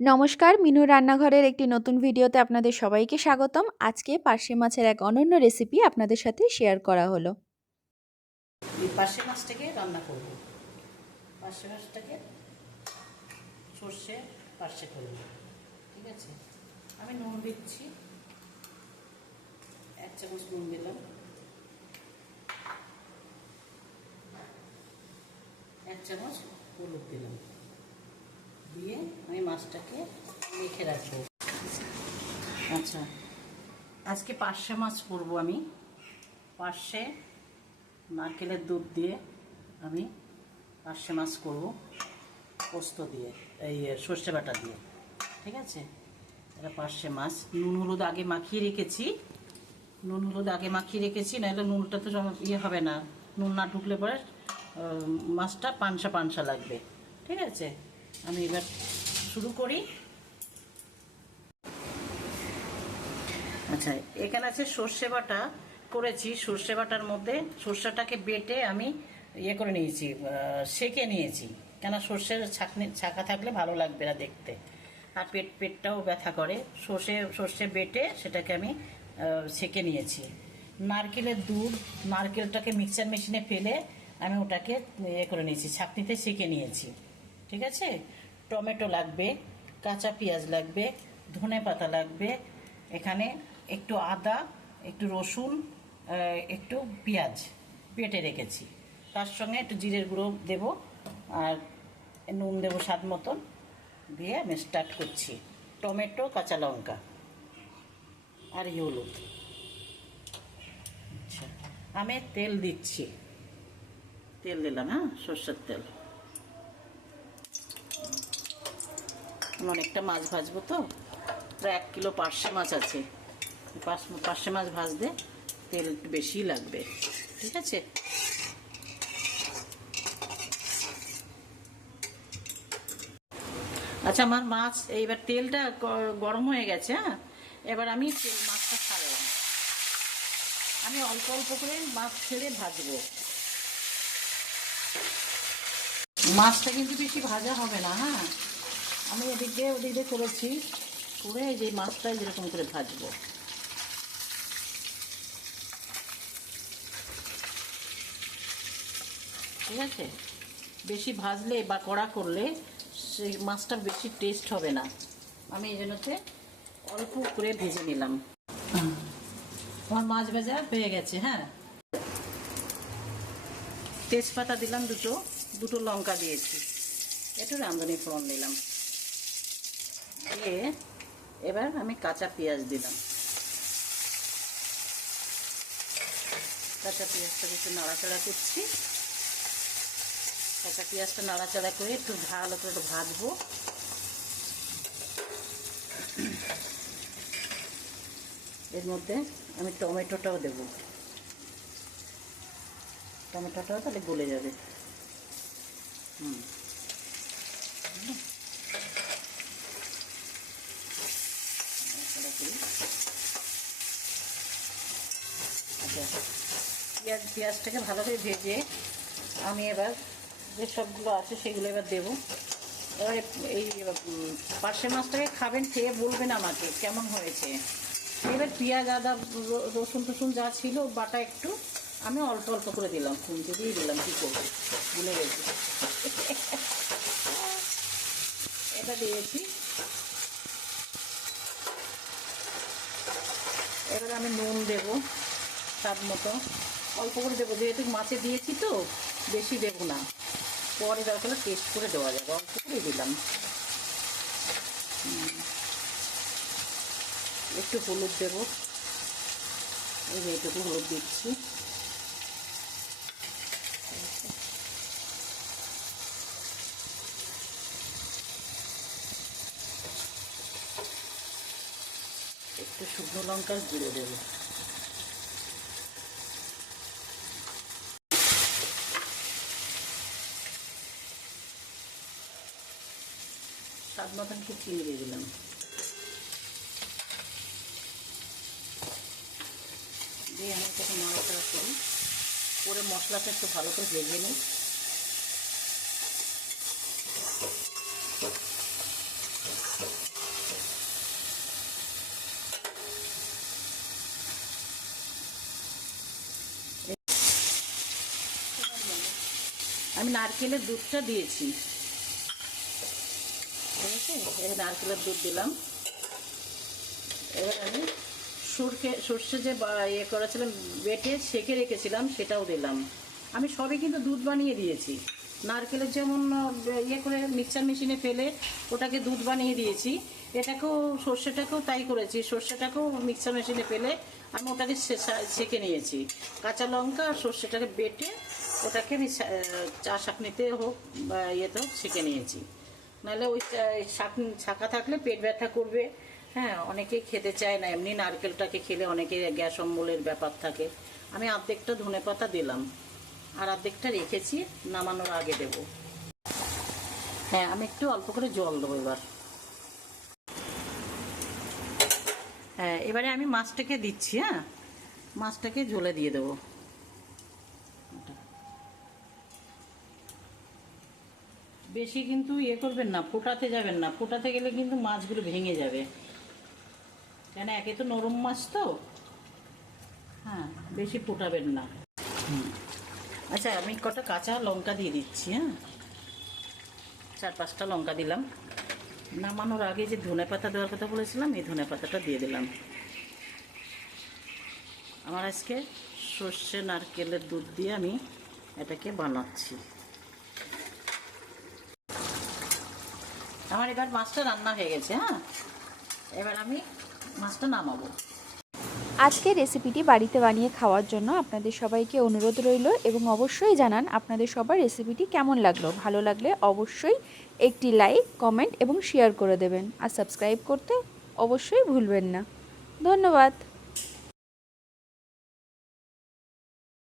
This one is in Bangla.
নমস্কার, মিনুর রান্নাঘরের একটি নতুন ভিডিওতে আপনাদের সবাইকে স্বাগতম। আজকে পার্শে মাছের এক অনন্য রেসিপি আপনাদের সাথে শেয়ার করা হলো। এই পার্শে মাছটাকে রান্না করব। পার্শে মাছটাকে সর্ষে পার্শে করব, ঠিক আছে। আমি নুন দিচ্ছি, 1 চামচ নুন দিলাম, 1 চামচ হলুদ দিলাম, দিয়ে আমি মাছটাকে মেখে রাখবো। আচ্ছা, আজকে পার্শে মাছ করব আমি। পার্শে নারকেলের দুধ দিয়ে আমি পার্শে মাছ করব, পোস্ত দিয়ে, এই সর্ষে বাটা দিয়ে, ঠিক আছে। এটা পার্শে মাছ নুন হলুদ আগে মাখিয়ে রেখেছি, নাহলে নুনটা তো ইয়ে হবে না, নুন না ঢুকলে পরে মাছটা পানসা পানসা লাগবে, ঠিক আছে। আমি এবার শুরু করি। আচ্ছা, এখানে আছে সর্ষে বাটা করেছি। সর্ষে বাটার মধ্যে সর্ষেটাকে বেটে আমি ইয়ে করে নিয়েছি, সেঁকে নিয়েছি, কেন সর্ষের ছাকা থাকলে ভালো লাগবে না দেখতে, আর পেটটাও ব্যথা করে। সর্ষে বেটে সেটাকে আমি সেঁকে নিয়েছি। নারকেলের দুধ, নারকেলটাকে মিক্সচার মেশিনে ফেলে আমি ওটাকে ইয়ে করে নিয়েছি, ছাঁকনিতে সেঁকে নিয়েছি, ঠিক আছে। টমেটো লাগবে, কাঁচা পেঁয়াজ লাগবে, ধনে পাতা লাগবে, এখানে একটু আদা, একটু রসুন, একটু পেঁয়াজ বেটে রেখেছি। তার সঙ্গে একটু জিরের গুঁড়ো দেবো, আর নুন দেবো স্বাদ মতন, দিয়ে আমি স্টার্ট করছি। টমেটো, কাঁচা লঙ্কা আর হলুদ। আচ্ছা, আমি তেল দিচ্ছি, তেল দিলাম, হ্যাঁ, সর্ষের তেল। অনেকটা মাছ ভাজবো তো, প্রায় 1 কিলো পার্শে মাছ আছে। পার্শে মাছ ভাজতে তেল একটু বেশি লাগবে, ঠিক আছে। আচ্ছা, আমার মাছ এইবার তেলটা গরম হয়ে গেছে, হ্যাঁ। এবার আমি মাছটা ছাড়লাম, আমি অল্প অল্প করে মাছ ছেড়ে ভাজবো। মাছটা কিন্তু বেশি ভাজা হবে না, হ্যাঁ। আমি ওদিকে করেছি, করে যে মাছটা যেরকম করে ভাজবো, ঠিক আছে। বেশি ভাজলে বা কড়া করলে সেই মাছটা বেশি টেস্ট হবে না। আমি এই জন্যতে অল্প করে ভেজে নিলাম। আমার মাছ ভাজা হয়ে গেছে, হ্যাঁ। তেজপাতা দিলাম, দুটো লঙ্কা দিয়েছি, একটু রাঁধুনি ফোড়ন দিলাম, দিয়ে এবার আমি কাঁচা পেঁয়াজ দিলাম। কাঁচা পেঁয়াজটা একটু নাড়াচাড়া করছি। কাঁচা পেঁয়াজটা নাড়াচাড়া করে একটু ভালো করে ভাজবো। এর মধ্যে আমি টমেটোটাও দেব, টমেটোটাও তাহলে গলে যাবে। আচ্ছা, পেঁয়াজটাকে ভালো করে ভেজে আমি এবার যে সবগুলো আছে সেগুলো এবার দেবো। এবার এই পার্শে মাছটাকে খাবেন, খেয়ে বলবেন আমাকে কেমন হয়েছে। এবার পেঁয়াজ, আদা, রসুন টসুন যা ছিল বাটা একটু আমি অল্প অল্প করে দিলাম, খুঁজে দিয়ে দিলাম, কী করবো ভুলে গেছি। এটা দিয়েছি। এবার আমি নুন দেবো স্বাদ মতো, অল্প করে দেবো, যেহেতু মাছে দিয়েছি তো বেশি দেবো না, পরে দরকার টেস্ট করে দেওয়া যাবে, অল্প করে দিলাম। একটু হলুদ দেবো, এই যে এইটুকু হলুদ দিচ্ছি। একটু শুকনো লঙ্কার গুঁড়ো দেবো। স্বাদ মতন একটু চিনি দিয়ে দিলাম, দিয়ে আমি তখন নাড়াচাড়া করি, করে মশলাটা একটু ভালো করে ভেজে নিই। নারকেলের দুধটা দিয়েছি, ঠিক আছে। এখানে নারকেলের দুধ দিলাম। এবার আমি সর্ষে যে ইয়ে করেছিলাম, বেটে সেঁকে রেখেছিলাম, সেটাও দিলাম। আমি সবই কিন্তু দুধ বানিয়ে দিয়েছি। নারকেলের যেমন ইয়ে করে মিক্সচার মেশিনে ফেলে ওটাকে দুধ বানিয়ে দিয়েছি, এটাকেও সর্ষেটাকেও তাই করেছি। সর্ষেটাকেও মিক্সচার মেশিনে ফেলে আমি ওটাকে সেঁকে নিয়েছি। কাঁচা লঙ্কা আর সর্ষেটাকে বেটে ওটাকে আমি চা শাকনিতে হোক বা ইয়েতে হোক সেঁকে নিয়েছি। নাহলে ওই ছাকা থাকলে পেট ব্যথা করবে। হ্যাঁ, অনেকেই খেতে চায় না, এমনি নারকেলটাকে খেলে অনেকের গ্যাস অম্বলের ব্যাপার থাকে। আমি অর্ধেকটা ধনেপাতা দিলাম আর অর্ধেকটা রেখেছি, নামানোর আগে দেব। হ্যাঁ, আমি একটু অল্প করে জল দেবো এবার। হ্যাঁ, এবারে আমি মাছটাকে দিচ্ছি। হ্যাঁ, মাছটাকে ঝোলে দিয়ে দেবো। বেশি কিন্তু ইয়ে করবেন না, ফোটাতে যাবেন না, ফোটাতে গেলে কিন্তু মাছগুলো ভেঙে যাবে, কেন একে তো নরম মাছ তো। হ্যাঁ, বেশি ফোটাবেন না। আচ্ছা, আমি কটা কাঁচা লঙ্কা দিয়ে দিচ্ছি। হ্যাঁ, 4-5টা লঙ্কা দিলাম। নামানোর আগে যে ধনেপাতা দেওয়ার কথা বলেছিলাম, এই ধনেপাতাটা দিয়ে দিলাম। আমার আজকে সর্ষে নারকেলের দুধ দিয়ে আমি এটাকে বানাচ্ছি। আমার এবার মাছটা রান্না হয়ে গেছে। হ্যাঁ, এবার আমি মাছটা নামাবো। আজকের রেসিপিটি বাড়িতে বানিয়ে খাওয়ার জন্য আপনাদের সবাইকে অনুরোধ রইল, এবং অবশ্যই জানান আপনাদের সবার রেসিপিটি কেমন লাগলো। ভালো লাগলে অবশ্যই একটি লাইক, কমেন্ট এবং শেয়ার করে দেবেন। আর সাবস্ক্রাইব করতে অবশ্যই ভুলবেন না। ধন্যবাদ।